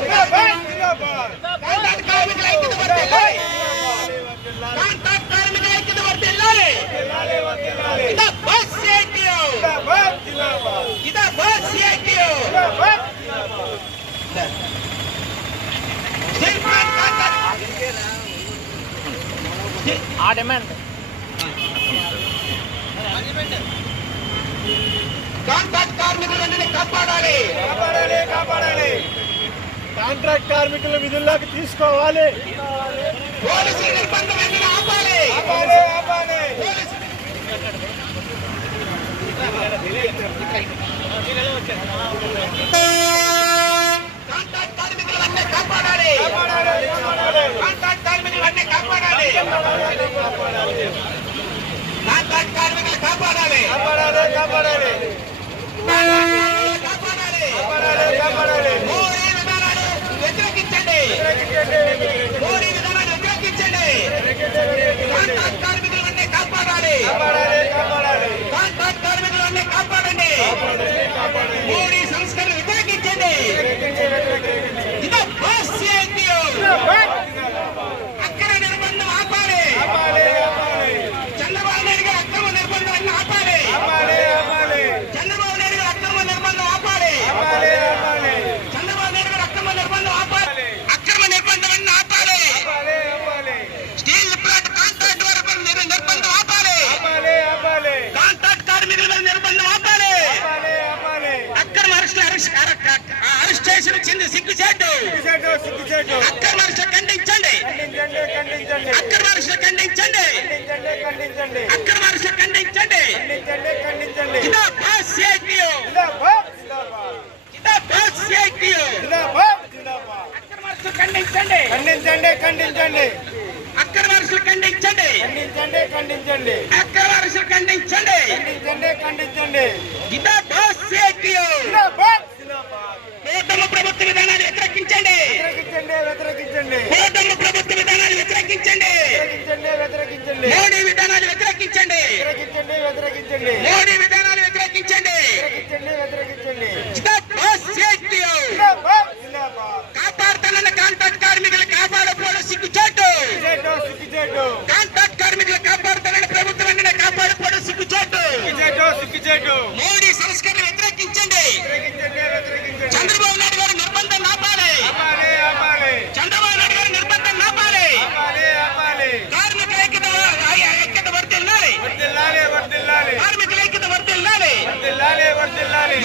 Zindabad! Zindabad! ఆ demand contract కార్మికులని కాపాడాలి. కాపాడాలి కాపాడాలి. కాంట్రాక్ట్ కార్మికుల విధుల్లోకి తీసుకోవాలి. పోలీసుల నిర్బంధం ఆపాలి. ఆపాలి ఆపాలి. కాంట్రాక్ట్ కార్మికులన్నీ కాపాడాలి. కాపాడాలి. నోటిఫికేషన్ ఇచ్చింది సిగ్గుచేటు. అక్రమరుషులు ఖండించండి. అక్రమరుషులు ఖండించండి. అక్రమరుషులు ఖండించండి. ఖండించండి ఖండించండి. ఖండించండి. ఖండించండి ఖండించండి. ఖండించండి. అక్రమరుషులు ఖండించండి. ఖండించండి. ఖండించండి ప్రభుత్వ విధానాలు వ్యతిరేకించండి. కూటమి ప్రభుత్వ విధానాలు వ్యతిరేకించండి. మోడీ విధానాలు వ్యతిరేకించండి. మోడీ విధానాలు జిల్లాని.